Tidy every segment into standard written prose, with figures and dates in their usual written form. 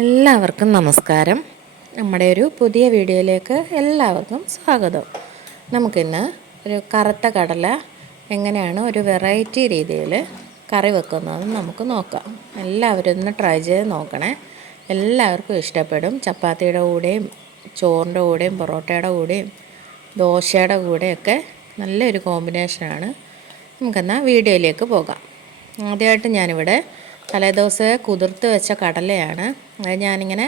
എല്ലാവർക്കും നമസ്കാരം. നമ്മുടെ ഒരു പുതിയ വീഡിയോയിലേക്ക് എല്ലാവർക്കും സ്വാഗതം. നമുക്കിന്ന് ഒരു കറുത്ത കടല എങ്ങനെയാണ് ഒരു വെറൈറ്റി രീതിയിൽ കറി വെക്കുന്നതെന്ന് നമുക്ക് നോക്കാം. എല്ലാവരും ഒന്ന് ട്രൈ ചെയ്ത് നോക്കണേ. എല്ലാവർക്കും ഇഷ്ടപ്പെടും. ചപ്പാത്തിയുടെ കൂടെയും ചോറിൻ്റെ കൂടെയും പൊറോട്ടയുടെ കൂടെയും ദോശയുടെ കൂടെയൊക്കെ നല്ലൊരു കോമ്പിനേഷനാണ്. നമുക്കെന്നാൽ വീഡിയോയിലേക്ക് പോകാം. ആദ്യമായിട്ട് ഞാനിവിടെ തലേദിവസം കുതിർത്ത് വെച്ച കടലയാണ്. അത് ഞാനിങ്ങനെ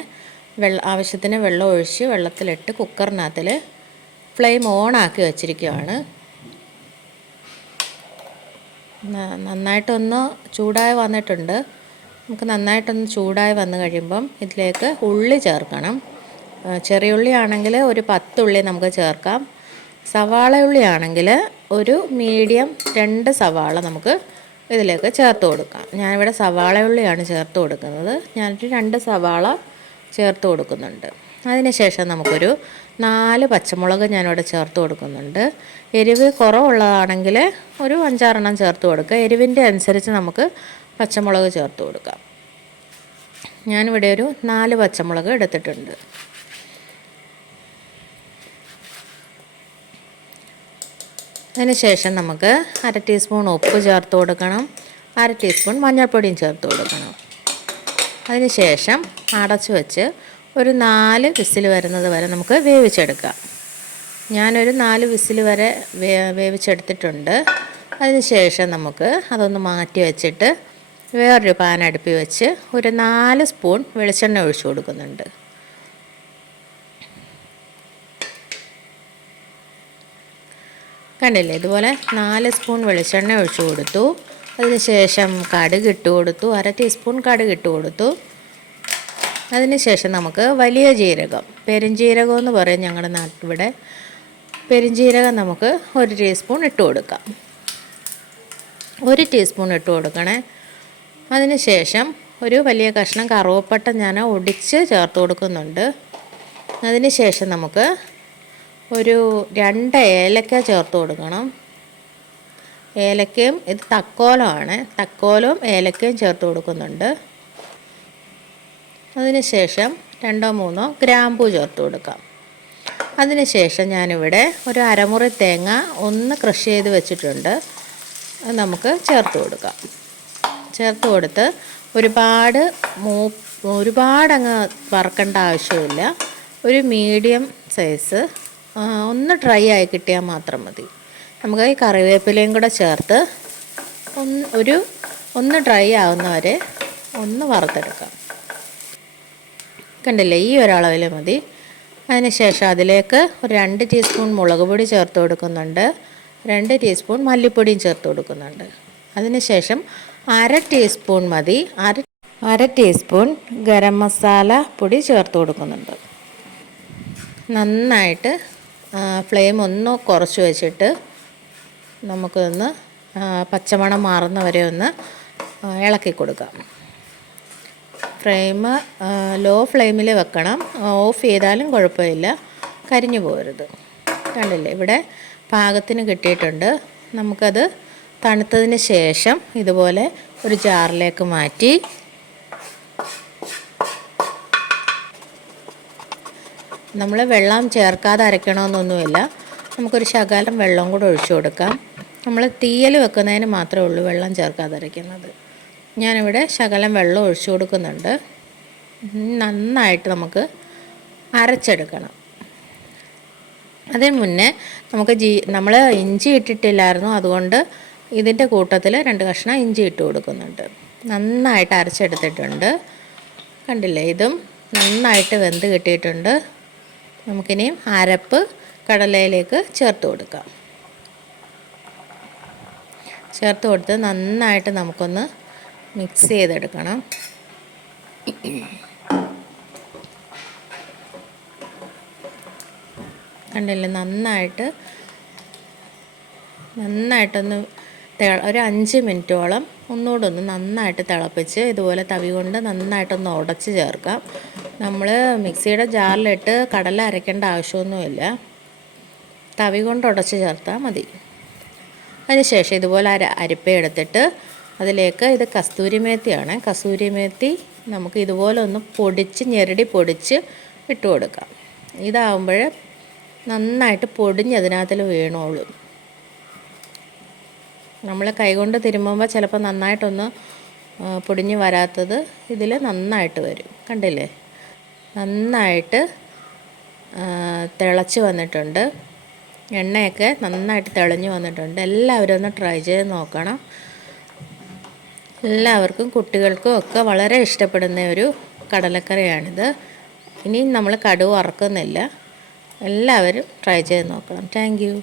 ആവശ്യത്തിന് വെള്ളം ഒഴിച്ച് വെള്ളത്തിലിട്ട് കുക്കറിനകത്തിൽ ഫ്ലെയിം ഓണാക്കി വെച്ചിരിക്കുകയാണ്. നന്നായിട്ടൊന്ന് ചൂടായി വന്നിട്ടുണ്ട്. നമുക്ക് നന്നായിട്ടൊന്ന് ചൂടായി വന്നു കഴിയുമ്പം ഇതിലേക്ക് ഉള്ളി ചേർക്കണം. ചെറിയ ഉള്ളി ആണെങ്കിൽ ഒരു 10 ഉള്ളി നമുക്ക് ചേർക്കാം. സവാള ഉള്ളി ആണെങ്കിൽ ഒരു മീഡിയം 2 സവാള നമുക്ക് ഇതിലേക്ക് ചേർത്ത് കൊടുക്കാം. ഞാനിവിടെ സവാള ഉള്ളിയാണ് ചേർത്ത് കൊടുക്കുന്നത്. ഞാനൊരു 2 സവാള ചേർത്ത് കൊടുക്കുന്നുണ്ട്. അതിനുശേഷം നമുക്കൊരു 4 പച്ചമുളക് ഞാനിവിടെ ചേർത്ത് കൊടുക്കുന്നുണ്ട്. എരിവ് കുറവുള്ളതാണെങ്കിൽ ഒരു 5-6 എണ്ണം ചേർത്ത് കൊടുക്കുക. എരിവിൻ്റെ അനുസരിച്ച് നമുക്ക് പച്ചമുളക് ചേർത്ത് കൊടുക്കാം. ഞാനിവിടെ ഒരു 4 പച്ചമുളക് എടുത്തിട്ടുണ്ട്. അതിനുശേഷം നമുക്ക് 1/2 ടീസ്പൂൺ ഉപ്പ് ചേർത്ത് കൊടുക്കണം. 1/2 ടീസ്പൂൺ മഞ്ഞൾപ്പൊടിയും ചേർത്ത് കൊടുക്കണം. അതിനുശേഷം അടച്ചു വെച്ച് ഒരു 4 വിസിൽ വരുന്നത് വരെ നമുക്ക് വേവിച്ചെടുക്കാം. ഞാനൊരു 4 വിസിൽ വരെ വേവിച്ചെടുത്തിട്ടുണ്ട്. അതിനുശേഷം നമുക്ക് അതൊന്ന് മാറ്റി വെച്ചിട്ട് വേറൊരു പാൻ അടുപ്പിൽ വെച്ച് ഒരു 4 സ്പൂൺ വെളിച്ചെണ്ണ ഒഴിച്ചു കൊടുക്കുന്നുണ്ട്. കണ്ടില്ലേ, ഇതുപോലെ 4 സ്പൂൺ വെളിച്ചെണ്ണ ഒഴിച്ചു കൊടുത്തു. അതിനുശേഷം കടുക് ഇട്ട് കൊടുത്തു. 1/2 ടീസ്പൂൺ കടുക് ഇട്ട് കൊടുത്തു. അതിനുശേഷം നമുക്ക് വലിയ ജീരകം, പെരുംജീരകം എന്ന് പറയും ഞങ്ങളുടെ നാട്ടിലിവിടെ, പെരുംജീരകം നമുക്ക് 1 ടീസ്പൂൺ ഇട്ട് കൊടുക്കാം. 1 ടീസ്പൂൺ ഇട്ട് കൊടുക്കണേ. അതിനുശേഷം ഒരു വലിയ കഷ്ണം കറുവപ്പട്ട ഞാൻ ഒടിച്ച് ചേർത്ത് കൊടുക്കുന്നുണ്ട്. അതിനുശേഷം നമുക്ക് ഒരു 2 ഏലക്ക ചേർത്ത് കൊടുക്കണം. ഏലക്കയും ഇത് തക്കോലമാണ്. തക്കോലവും ഏലക്കയും ചേർത്ത് കൊടുക്കുന്നുണ്ട്. അതിനുശേഷം 2-3 ഗ്രാമ്പൂ ചേർത്ത് കൊടുക്കാം. അതിനുശേഷം ഞാനിവിടെ ഒരു അരമുറി തേങ്ങ ഒന്ന് ക്രഷ് ചെയ്ത് വെച്ചിട്ടുണ്ട്. അത് നമുക്ക് ചേർത്ത് കൊടുക്കാം. ചേർത്ത് കൊടുത്ത് ഒരുപാടങ്ങ് വറക്കേണ്ട ആവശ്യമില്ല. ഒരു മീഡിയം സൈസ് ഒന്ന് ഡ്രൈ ആയി കിട്ടിയാൽ മാത്രം മതി. നമുക്ക് ഈ കറിവേപ്പിലയും കൂടെ ചേർത്ത് ഒന്ന് ഡ്രൈ ആവുന്നവരെ ഒന്ന് വറുത്തെടുക്കാം. കണ്ടില്ലേ, ഈ ഒരളവിൽ മതി. അതിനുശേഷം അതിലേക്ക് ഒരു 2 ടീസ്പൂൺ മുളക് പൊടി ചേർത്ത് കൊടുക്കുന്നുണ്ട്. 2 ടീസ്പൂൺ മല്ലിപ്പൊടിയും ചേർത്ത് കൊടുക്കുന്നുണ്ട്. അതിനുശേഷം 1/2 ടീസ്പൂൺ മതി. 1/2 ടീസ്പൂൺ ഗരം മസാല പൊടി ചേർത്ത് കൊടുക്കുന്നുണ്ട്. നന്നായിട്ട് ഫ്ലെയിം ഒന്ന് കുറച്ച് വെച്ചിട്ട് നമുക്കൊന്ന് പച്ചമണം മാറുന്നവരെ ഒന്ന് ഇളക്കി കൊടുക്കാം. ഫ്ലെയിം ലോ ഫ്ലെയിമിൽ വെക്കണം. ഓഫ് ചെയ്താലും കുഴപ്പമില്ല, കരിഞ്ഞു പോകരുത്. കണ്ടില്ലേ, ഇവിടെ പാകത്തിന് കിട്ടിയിട്ടുണ്ട്. നമുക്കത് തണുത്തതിന് ശേഷം ഇതുപോലെ ഒരു ജാറിലേക്ക് മാറ്റി നമ്മൾ വെള്ളം ചേർക്കാതെ അരയ്ക്കണമെന്നൊന്നുമില്ല. നമുക്കൊരു ശകലം വെള്ളം കൂടെ ഒഴിച്ചു കൊടുക്കാം. നമ്മൾ തീയൽ വെക്കുന്നതിന് മാത്രമേ ഉള്ളൂ വെള്ളം ചേർക്കാതെ അരയ്ക്കുന്നത്. ഞാനിവിടെ ശകലം വെള്ളം ഒഴിച്ചു കൊടുക്കുന്നുണ്ട്. നന്നായിട്ട് നമുക്ക് അരച്ചെടുക്കണം. അതിന് മുന്നേ നമുക്ക് നമ്മൾ ഇഞ്ചി ഇട്ടിട്ടില്ലായിരുന്നു. അതുകൊണ്ട് ഇതിൻ്റെ കൂട്ടത്തിൽ 2 കഷ്ണം ഇഞ്ചി ഇട്ട് കൊടുക്കുന്നുണ്ട്. നന്നായിട്ട് അരച്ചെടുത്തിട്ടുണ്ട്. കണ്ടില്ലേ, ഇതും നന്നായിട്ട് വെന്ത് കിട്ടിയിട്ടുണ്ട്. നമുക്കിനിയും അരപ്പ് കടലയിലേക്ക് ചേർത്ത് കൊടുക്കാം. ചേർത്ത് കൊടുത്ത് നന്നായിട്ട് നമുക്കൊന്ന് മിക്സ് ചെയ്തെടുക്കണം. കണ്ടില്ലേ, നന്നായിട്ടൊന്ന് ഒരു 5 മിനിറ്റോളം ഒന്നുകൂടെ ഒന്ന് നന്നായിട്ട് തിളപ്പിച്ച് ഇതുപോലെ തവി കൊണ്ട് നന്നായിട്ടൊന്ന് ഉടച്ച് ചേർക്കാം. നമ്മൾ മിക്സിയുടെ ജാറിലിട്ട് കടല അരയ്ക്കേണ്ട ആവശ്യമൊന്നുമില്ല. തവി കൊണ്ട് ഉടച്ച് ചേർത്താൽ മതി. അതിനുശേഷം ഇതുപോലെ അരിപ്പ എടുത്തിട്ട് അതിലേക്ക് ഇത് കസ്തൂരി മേത്തിയാണ്. കസ്തൂരി മേത്തി നമുക്ക് ഇതുപോലെ ഒന്ന് ഞെരടി പൊടിച്ച് ഇട്ട് കൊടുക്കാം. ഇതാവുമ്പോൾ നന്നായിട്ട് പൊടിഞ്ഞ് അതിനകത്തിൽ വീണോളും. നമ്മൾ കൈകൊണ്ട് തിരുമ്മുമ്പോൾ ചിലപ്പോൾ നന്നായിട്ടൊന്ന് പൊടിഞ്ഞ് വരാത്തത് ഇതിൽ നന്നായിട്ട് വരും. കണ്ടില്ലേ, നന്നായിട്ട് തിളച്ച് വന്നിട്ടുണ്ട്. എണ്ണയൊക്കെ നന്നായിട്ട് തെളിഞ്ഞ് വന്നിട്ടുണ്ട്. എല്ലാവരും ഒന്ന് ട്രൈ ചെയ്ത് നോക്കണം. എല്ലാവർക്കും കുട്ടികൾക്കും ഒക്കെ വളരെ ഇഷ്ടപ്പെടുന്ന ഒരു കടലക്കറിയാണിത്. ഇനി നമ്മൾ കടുക് വറക്കുന്നില്ല. എല്ലാവരും ട്രൈ ചെയ്ത് നോക്കണം. Thank you.